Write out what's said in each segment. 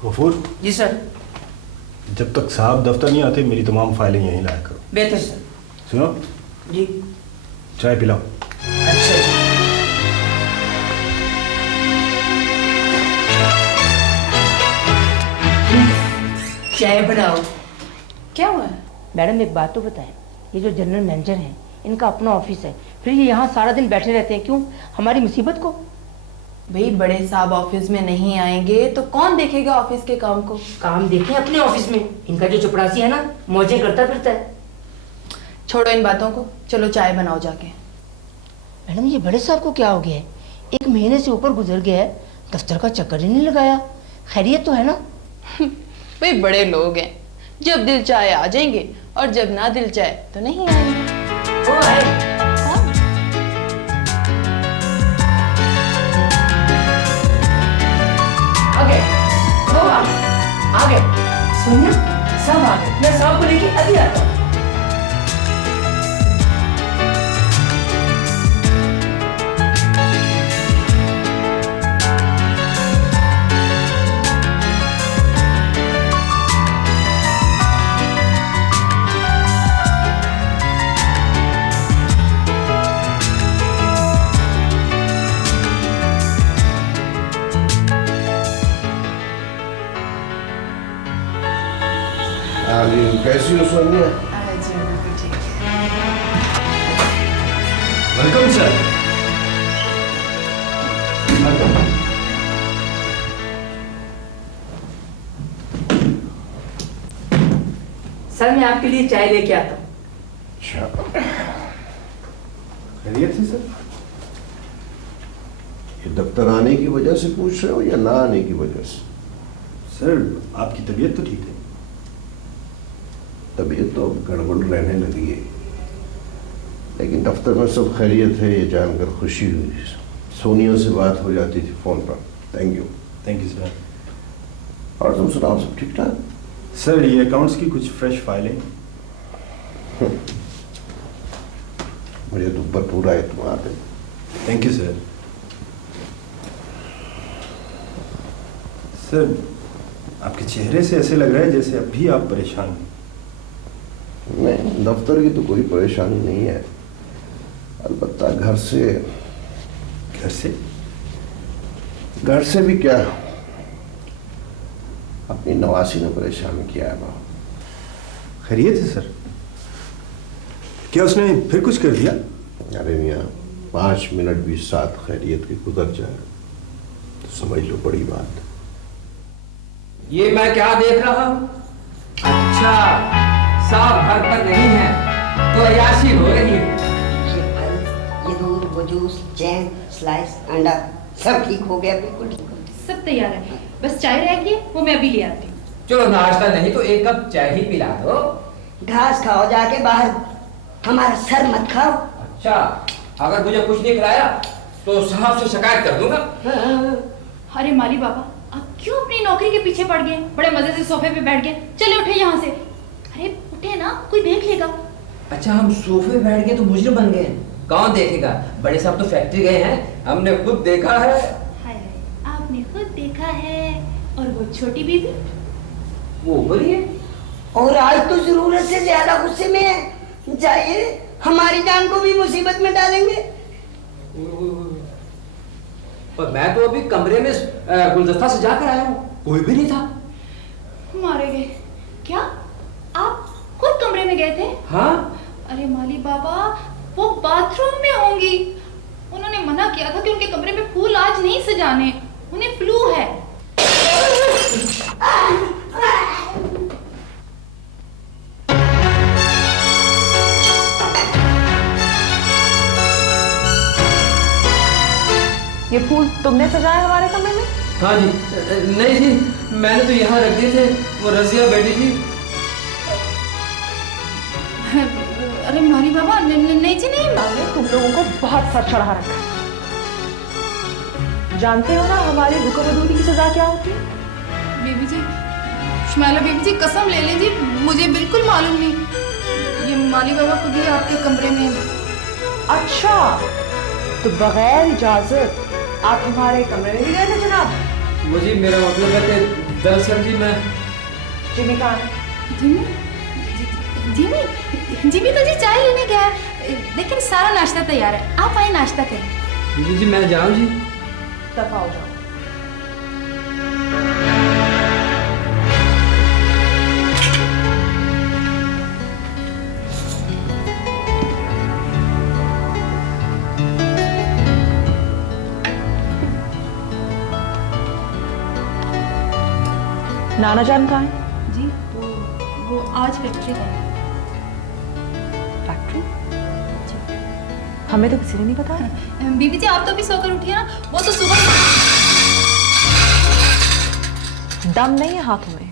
गफूर, जी sir. जब तक साहब दफ्तर नहीं आते मेरी तमाम फाइलें यहीं लाया करो। बेहतर सर। सुनो, जी। चाय पिलाओ। अच्छा जी। चाय बनाओ। क्या हुआ है? मैडम एक बात तो बताएं, ये जो जनरल मैनेजर हैं इनका अपना ऑफिस है, फिर ये यहाँ सारा दिन बैठे रहते हैं क्यों? हमारी मुसीबत को। भाई बड़े साहब ऑफिस में नहीं आएंगे तो कौन देखेगा ऑफिस के काम को? काम देखें अपने ऑफिस में, इनका जो चपरासी है ना मौजें करता फिरता है। छोड़ो इन बातों को, चलो चाय बनाओ जाके। मैडम ये बड़े साहब को क्या हो गया है? 1 महीने से ऊपर गुजर गया है, दफ्तर का चक्कर ही नहीं लगाया। खैरियत तो है ना? भाई बड़े लोग हैं, जब दिल चाहे आ जाएंगे और जब ना दिल चाहे तो नहीं आएंगे। वो है। आ गए। सोनिया सब आ गए, मैं साहब को लेके अभी आता हूँ। कैसी हो सोनिया? जी बिल्कुल ठीक है। Welcome sir. सर मैं आपके लिए चाय लेके आता हूँ। अच्छा, खैरियत है सर? ये दफ्तर आने की वजह से पूछ रहे हो या ना आने की वजह से? सर आपकी तबीयत तो ठीक है? तबीयत तो अब गड़बड़ रहने लगी है, लेकिन दफ्तर में सब खैरियत है ये जानकर खुशी हुई। सोनिया से बात हो जाती थी फोन पर। Thank you. Thank you sir. और तुम सुनाओ, सब ठीक ठाक? सर ये अकाउंट्स की कुछ फ्रेश फाइलें। मुझे तुम पर पूरा एतमाद है। Thank you sir. सर आपके चेहरे से ऐसे लग रहा है जैसे अब भी आप परेशान हैं। नहीं, दफ्तर की तो कोई परेशानी नहीं है, अलबत्ता घर से। घर से? घर से भी क्या, अपनी नवासी ने परेशान किया है बहुत। खैरियत है सर? क्या उसने फिर कुछ कर दिया? अरे मियाँ, 5 मिनट भी साथ खैरियत के गुजर जाए तो समझ लो बड़ी बात। ये मैं क्या देख रहा हूँ? अच्छा, साहब घर पर नहीं है तो अय्याशी हो रही है। ये फल, ये दूध, वो जूस, जैम, स्लाइस, अंडा सब ठीक हो गया, बिल्कुल ठीक हो गया। सब तैयार है, बस चाय रह गई है, वो मैं अभी ले आती हूँ। चलो नाश्ता नहीं तो 1 कप चाय ही पिला दो। घास खाओ जाके बाहर, हमारा सर मत खाओ। अच्छा, अगर मुझे कुछ नहीं खिलाया तो साहब से शिकायत कर दूंगा। अरे माली बाबा, आप क्यों अपनी नौकरी के पीछे पड़ गए? बड़े मजे से सोफे पे बैठ गए, चले उठे यहाँ से। अरे उठे ना, कोई देख लेगा। अच्छा, हम सोफे बैठ गए तो मुजरिम बन गए? कौन देखेगा? बड़े साहब तो फैक्ट्री गए हैं, हमने खुद देखा है। हाय हाय, आपने खुद देखा है। और वो छोटी बीबी? वो बोलिए। और आज तो जरूरत से ज्यादा गुस्से में है, जाइए, हमारी जान को भी मुसीबत में डालेंगे। पर मैं तो अभी कमरे में गुलदस्ता सजा कर आया हूँ, कोई भी नहीं था। मारे गए क्या? आप खुद कमरे में गए थे? हाँ। अरे माली बाबा, वो बाथरूम में होंगी। उन्होंने मना किया था कि उनके कमरे में फूल आज नहीं सजाने, उन्हें फ्लू है। ये फूल तुमने सजाया हमारे कमरे में? हाँ जी। नहीं जी, मैंने तो यहाँ रख दिए थे, वो रजिया बैठी थी। अरे माली बाबा, नहीं जी नहीं। तुम लोगों को बहुत सर चढ़ा रखा है। जानते हो ना हमारी हुक्म अदूरी की सजा क्या होती है? बीबी जी, शुमाइला बीबी जी कसम ले लीजिए, मुझे बिल्कुल मालूम नहीं। ये माली बाबा खुद ही आपके कमरे में। अच्छा, तो बगैर इजाजत आप हमारे कमरे में भी गए थे जनाब? वो जी मेरा मतलब है कि दरअसल जी मैं जिमी कहाँ है? जिमी जिमी जिमी तो जी चाय लेने गया है, लेकिन सारा नाश्ता तैयार है, आप आए नाश्ता करें। बीबी जी मैं जाऊँ जी? तब आओ जाओ। नाना जान कहाँ है? जी वो आज फैक्ट्री गए। फैक्ट्री? हमें तो किसी ने नहीं बताया। बीबी जी आप तो भी सोकर उठिए ना, वो तो सुबह। दम नहीं है हाथों में।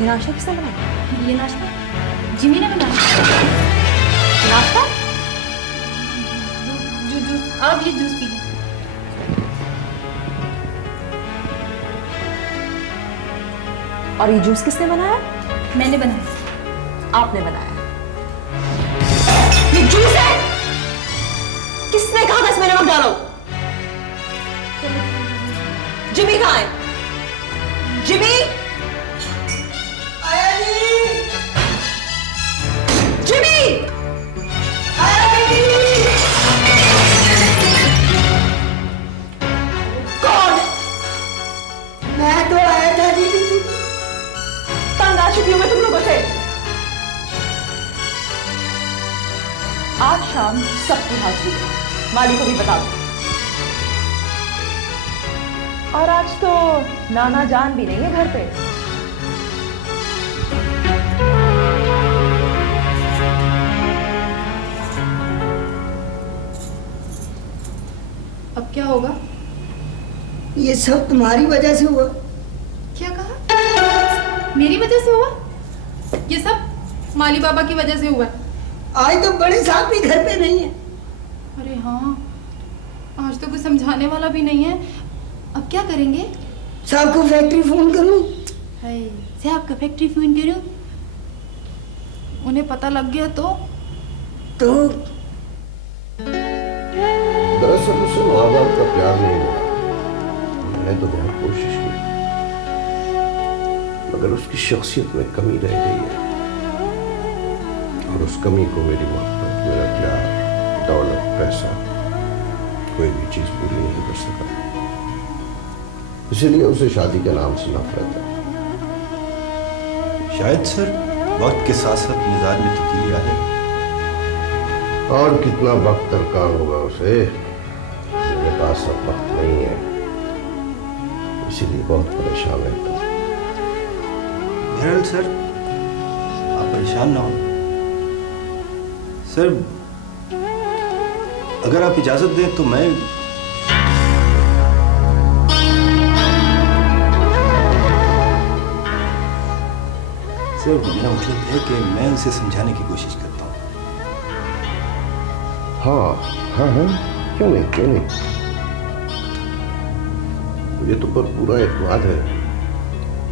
ये नाश्ता किसने बनाया? ये नाश्ता जिमी ने बनाया। नाश्ता? जूस, आप ये जूस पी लें। और ये जूस किसने बनाया? मैंने बनाया। आपने बनाया। ये जूस है? किसने कहा था इसमें नमक डालो? जिमी कहाँ है? जिमी? आया जी, जिमी! आया जी। कौन? मैं तो आया था जी। तंग आ चुकी हूं मैं तुम लोगों से। आज शाम सबकी हाजिरी है, माली को भी बता दो। और आज तो नाना जान भी नहीं है घर पे। अब क्या होगा? ये सब तुम्हारी वजह से हुआ। क्या कहा? मेरी वजह से हुआ? ये सब माली बाबा की वजह से हुआ है। आज तो बड़े साहब भी घर पे नहीं है। अरे हाँ, आज तो कोई समझाने वाला भी नहीं है। अब क्या करेंगे? साहब को फैक्ट्री फोन करूं? हाय, साहब का फैक्ट्री फोन करूं? उन्हें पता लग गया तो दरअसल उसे माँ बाप का प्यार नहीं मिला। मैंने तो बहुत कोशिश की, मगर उसकी शख्सियत में कमी रह गई है, और उस कमी को मेरी मोहब्बत, मेरा प्यार, दौलत, पैसा, कोई भी चीज पूरी नहीं कर सका। इसीलिए उसे शादी के नाम से नफरत है। शायद सर वक्त के साथ साथ मिजाज में तब्दीली आ जाए। और कितना वक्त दरकार होगा उसे, मेरे पास अब वक्त नहीं है, इसीलिए बहुत परेशान रहता हूं। बहरहाल सर आप परेशान ना हो सर, अगर आप इजाजत दें तो मैं सर, मेरा मतलब है कि मैं उसे समझाने की कोशिश करता हूँ। हाँ हाँ हाँ, क्यों नहीं क्यों नहीं, मुझे तुम पर पूरा एतमाद है,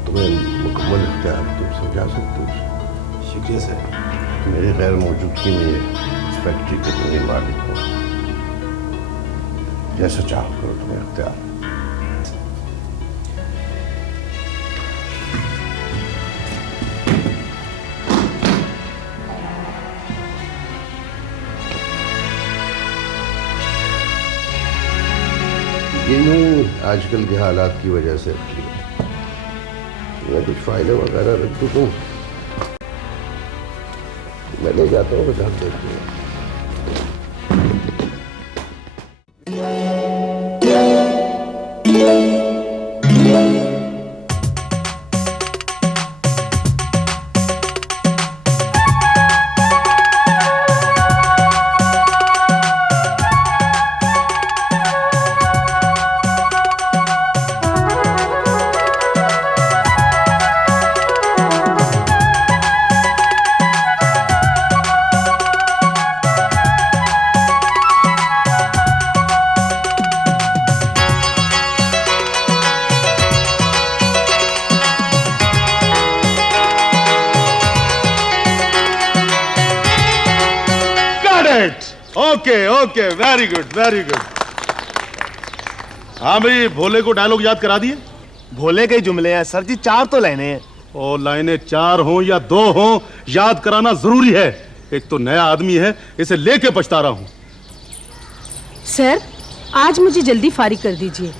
तुम्हें मुकम्मल इख्तियार, तुम समझा सकते हो। शुक्रिया सर। मेरे गैर मौजूदगी में इस फैक्ट्री के तुम ही मालिक हो, जैसा चाहो करो तुम्हें इख्तियार। ये यूं आजकल के हालात की वजह से रख लिया। मैं कुछ फाइलें वगैरह रख दूं तो मैं ले जाता हूँ, घर देखते हैं। Okay, very good, very good. हाँ भाई, भोले को डायलॉग याद करा दिए। भोले के जुमले हैं सर जी, 4 तो लाइनें हैं। और लाइनें 4 हों या 2 हों, याद कराना जरूरी है। एक तो नया आदमी है, इसे लेके पछता रहा हूं। सर, आज मुझे जल्दी फारिग कर दीजिए,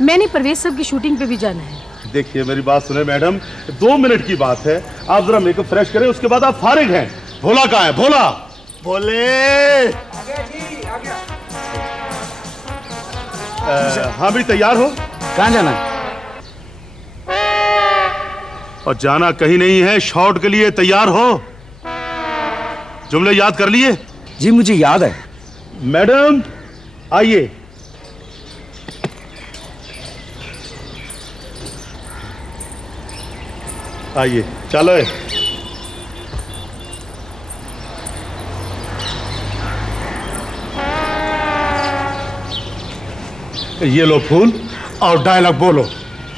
मैंने परवेज साहब की शूटिंग पे भी जाना है। देखिए मेरी बात सुने मैडम, 2 मिनट की बात है, आप जरा मेकअप फ्रेश करें, उसके बाद आप फारिग हैं। भोला कहाँ है? भोला, भोले हाँ भी तैयार हो? कहाँ जाना है? और जाना कहीं नहीं है, शॉट के लिए तैयार हो? जुमले याद कर लिए? जी मुझे याद है। मैडम आइए। आइए, चलो। ये लो फूल और डायलॉग बोलो।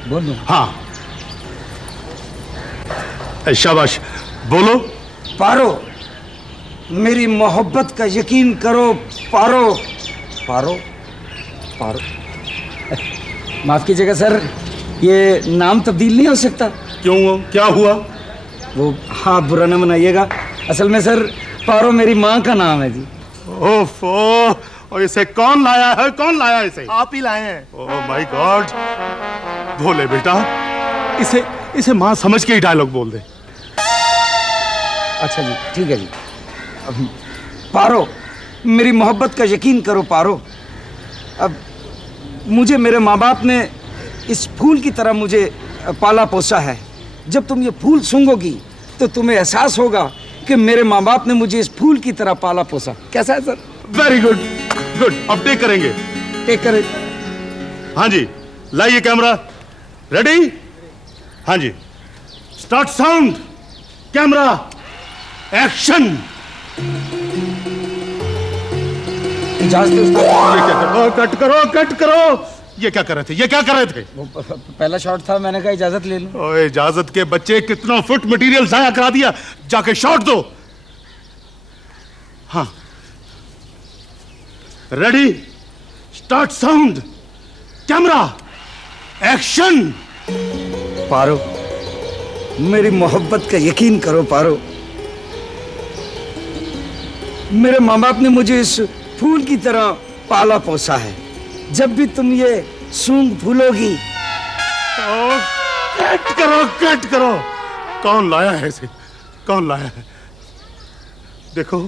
बोलो। हाँ, शाबाश, बोलो। पारो, मेरी मोहब्बत का यकीन करो। पारो, पारो, पारो। माफ कीजिएगा सर, ये नाम तब्दील नहीं हो सकता? क्यों, क्या हुआ? वो हाँ, बुरा न मनाइएगा, असल में सर पारो मेरी माँ का नाम है जी। ओफो, और इसे कौन लाया है? कौन लाया इसे? आप ही लाए हैं। Oh my God. भोले बेटा, इसे माँ समझ के ही डायलॉग बोल दे। अच्छा जी, ठीक है जी। अब पारो, मेरी मोहब्बत का यकीन करो पारो। अब मुझे मेरे माँ बाप ने इस फूल की तरह मुझे पाला पोसा है। जब तुम ये फूल सूंघोगी तो तुम्हें एहसास होगा कि मेरे माँ बाप ने मुझे इस फूल की तरह पाला पोसा। कैसा है सर? Very good, good. अब टेक करेंगे। टेक करें। हाँ जी, लाइए कैमरा। रेडी? हाँ जी, स्टार्ट साउंड, कैमरा, एक्शन। इजाजत है उस्ताद। ये क्या करो? कट करो, कट करो। ये क्या कर रहे थे? ये क्या कर रहे थे? वो पहला शॉट था, मैंने कहा इजाजत ले लूं। ओए इजाजत के बच्चे, कितना फुट मटेरियल जाया करा दिया। जाके शॉट दो। हाँ, ready, start sound, camera, action. Paro, मेरी मोहब्बत का यकीन करो पारो। मेरे माँ बाप ने मुझे इस फूल की तरह पाला पोसा है। जब भी तुम ये सूंघ फूलोगी। कट करो, कट करो। कौन लाया है इसे? कौन लाया है? देखो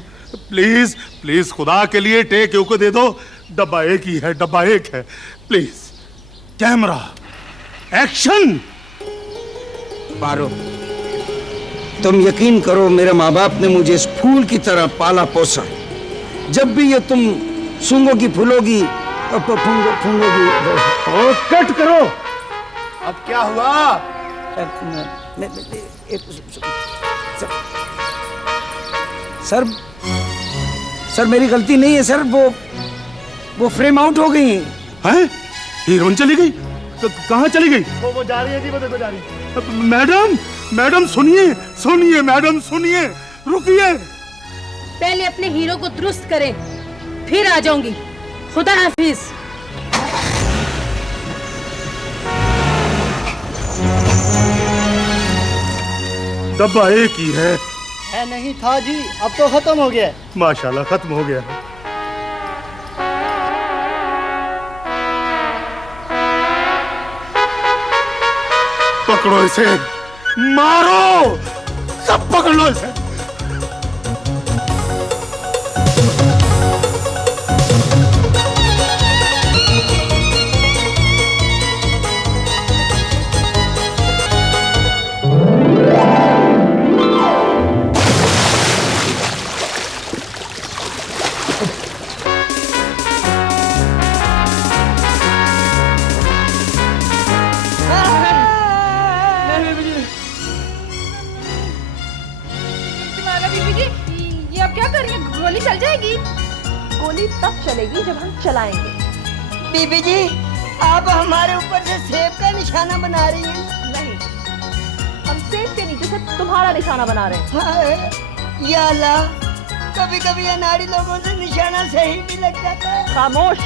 प्लीज, प्लीज खुदा के लिए टेक को दे दो। डब्बा एक ही है, डब्बा एक है। Please, camera, action. पारो, तुम यकीन करो, मेरे माँ बाप ने मुझे इस फूल की तरह पाला पोसा। जब भी ये तुम सूंघोगी फूलोगी फूंगोगी। ओ कट करो। अब क्या हुआ? सर, सर मेरी गलती नहीं है सर, वो फ्रेम आउट हो गई हैं? हीरोइन चली गई? कहाँ चली गई? वो जा रही है जी, वो जा रही है। मैडम, मैडम सुनिए, सुनिए मैडम, सुनिए, रुकिए। पहले अपने हीरो को दुरुस्त करें, फिर आ जाऊंगी। खुदा हाफिज। डब्बा एक ही है। नहीं था जी, अब तो खत्म हो गया। माशाल्लाह, खत्म हो गया है। पकड़ो इसे, मारो, सब पकड़ लो इसे। गोली चल जाएगी? गोली तब चलेगी जब हम चलाएंगे। बीबी जी, आप हमारे ऊपर से सेब का निशाना बना रही हैं। नहीं, हम सेब के नीचे से तुम्हारा निशाना बना रहे हैं। हाँ, या अल्लाह, कभी कभी अनाड़ी लोगों से निशाना सही भी लग जाता है। खामोश।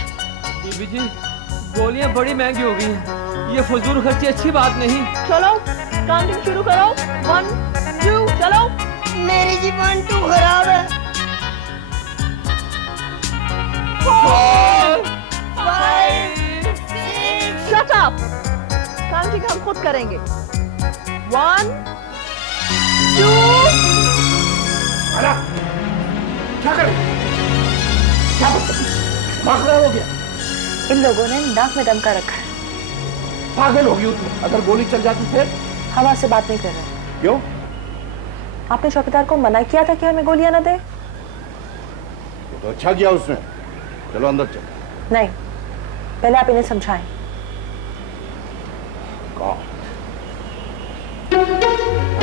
बीबी जी, गोलियां बड़ी महंगी हो गई हैं। ये फजूल खर्ची अच्छी बात नहीं। चलो काउंटिंग शुरू करो। 1 2 चलो। मेरी जी 1 2 खराब है। 4 5 6 शट अप। काउंटिंग हम खुद करेंगे। 1 2 क्या करें? क्या हो गया? इन लोगों ने नाक में दम का रखा है। पागल होगी तुम। अगर गोली चल जाती फिर? हम आपसे बात नहीं कर रहे। क्यों? आपने चौकीदार को मना किया था कि हमें गोलियां न दे। तो अच्छा किया उसने। चलो अंदर चलो। नहीं, पहले आप इन्हें समझाएं।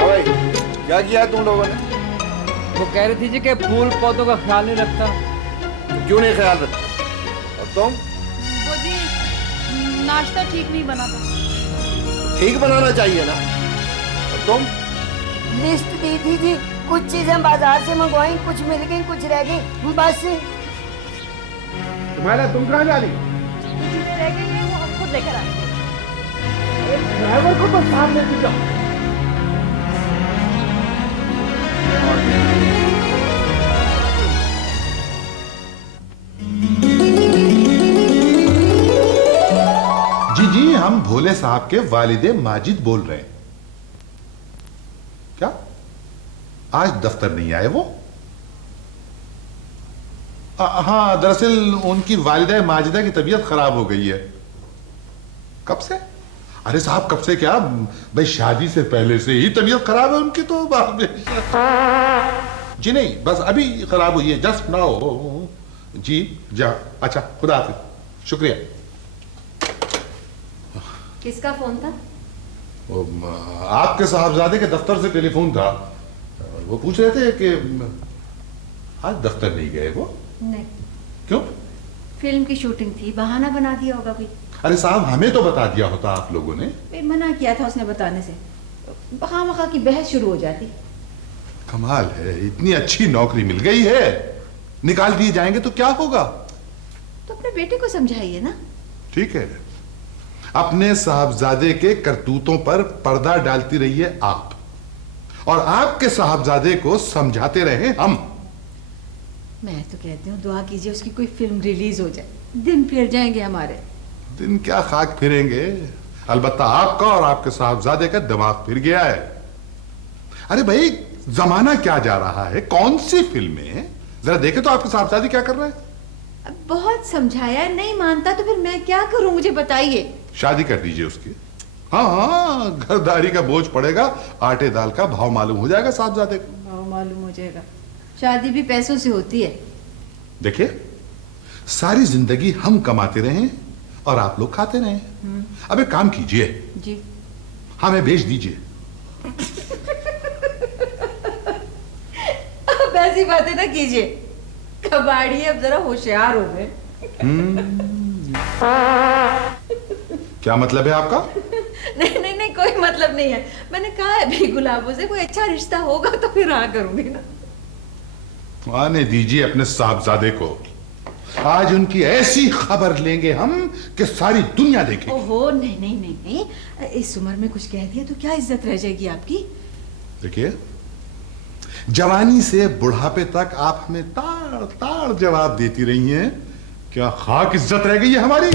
भाई क्या किया तुम लोगों ने? वो कह रही थी जी कि फूल पौधों का ख्याल नहीं रखता। तो क्यों नहीं ख्याल रखते? और तुम? वो जी नाश्ता ठीक नहीं बना था। ठीक बनाना चाहिए ना। और तुम? लिस्ट दी थी जी, कुछ चीजें बाजार से मंगवाई, कुछ मिल गई, कुछ रह गई, बस। तुम्हारा तुम कहाँ जा रही? चीजें रह गई हैं वो हम खुद लेकर आएंगे। ड्राइवर को तो सामने ले जाओ। जी हम भोले साहब के वालिदे माजिद बोल रहे हैं। क्या आज दफ्तर नहीं आए वो? हाँ, दरअसल उनकी वालिदा माजिदा की तबीयत खराब हो गई है। कब से? अरे साहब कब से क्या भाई, शादी से पहले से ही तबीयत खराब है उनकी तो। जी नहीं, बस अभी खराब हुई है, जस्ट नाउ। जी जा। अच्छा, खुदा हाफिज, शुक्रिया। किसका फोन था? आपके साहबजादे के दफ्तर से टेलीफोन था। वो पूछ रहे थे कि आज दफ्तर नहीं गए वो। नहीं। क्यों? फिल्म की शूटिंग थी, बहाना बना दिया होगा कोई। अरे साहब हमें तो बता दिया होता आप लोगों ने। मना किया था उसने बताने से, बहामखा की बहस शुरू हो जाती। कमाल है, इतनी अच्छी नौकरी मिल गई है, निकाल दिए जाएंगे तो क्या होगा? तो अपने बेटे को समझाइए ना। ठीक है, अपने साहबजादे के करतूतों पर पर्दा डालती रहिए आप, और आपके साहबजादे को समझाते रहे हम। मैं तो कहती हूँ दुआ कीजिए उसकी कोई फिल्म रिलीज हो जाए, दिन फिर जाएंगे हमारे। दिन क्या खाक फिरेंगे, अलबत्ता आपका और आपके साहबजादे का दिमाग फिर गया है। अरे भाई जमाना क्या जा रहा है, कौन सी फिल्में, जरा देखे तो आपके साहबजादे क्या कर रहे हैं। बहुत समझाया, नहीं मानता तो फिर मैं क्या करूं, मुझे बताइए। शादी कर दीजिए उसकी। हाँ, घरदारी का बोझ पड़ेगा, आटे दाल का भाव मालूम हो जाएगा साहबजादे को। भाव मालूम हो जाएगा, शादी भी पैसों से होती है। देखिए, सारी जिंदगी हम कमाते रहे और आप लोग खाते रहे। अब एक काम कीजिए जी, हमें भेज दीजिए। अब ऐसी बातें ना कीजिए, कबाड़ी अब जरा होशियार हो गए। क्या मतलब है आपका? नहीं नहीं नहीं, कोई मतलब नहीं है। मैंने कहा है भी गुलाबों से कोई अच्छा रिश्ता होगा तो फिर हाँ करूंगी ना। आने दीजिए अपने साहबजादे को, आज उनकी ऐसी खबर लेंगे हम कि सारी दुनिया देखेगी। ओहो नहीं नहीं नहीं नहीं, इस उम्र में कुछ कह दिया तो क्या इज्जत रह जाएगी आपकी। देखिए, जवानी से बुढ़ापे तक आप हमें ताड़ ताड़ जवाब देती रही हैं, क्या खाक इज्जत रह गई है हमारी?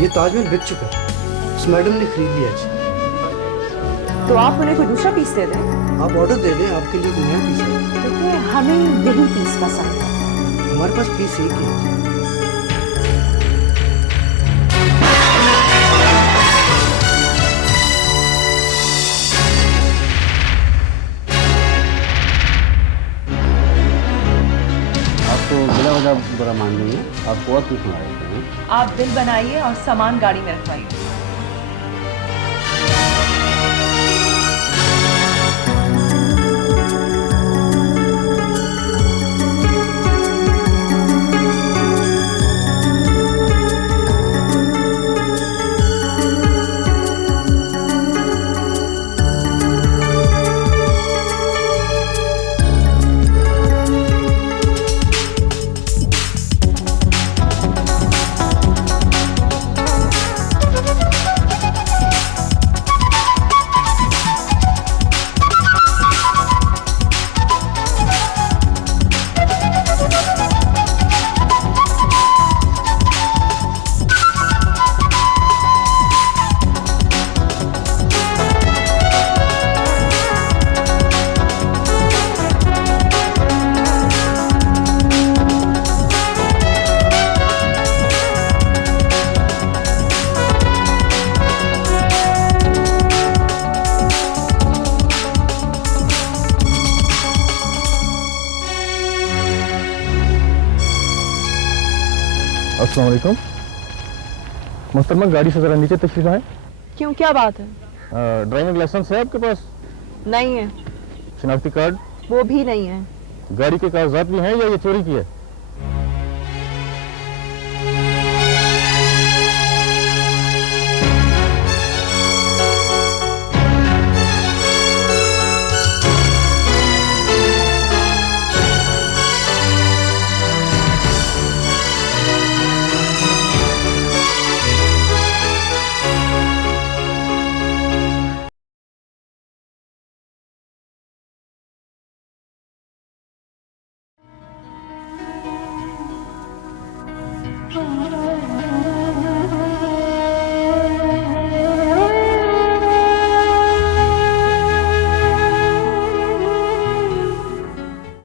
ये ताजमहल बिक चुका है, उस मैडम ने खरीद लिया जी। तो आप उन्हें कोई दूसरा पीस दे दें। आप ऑर्डर दे दें, आपके लिए कोई नया पीस है। देखिए हमें यही पीस पसंद है। हमारे पास पीस एक ही है। आपको बिला वजह बुरा मान रही है, आपको और कुछ सुना देते हैं। आप बिल बनाइए और सामान गाड़ी में रखवाइए। अस्सलाम वालेकुम। मोहतरमा गाड़ी से जरा नीचे तशरीफ आए। क्यों, क्या बात है? ड्राइविंग लाइसेंस है आपके पास? नहीं है। शनाख्ती कार्ड? वो भी नहीं है। गाड़ी के कागजात भी हैं या ये चोरी की है?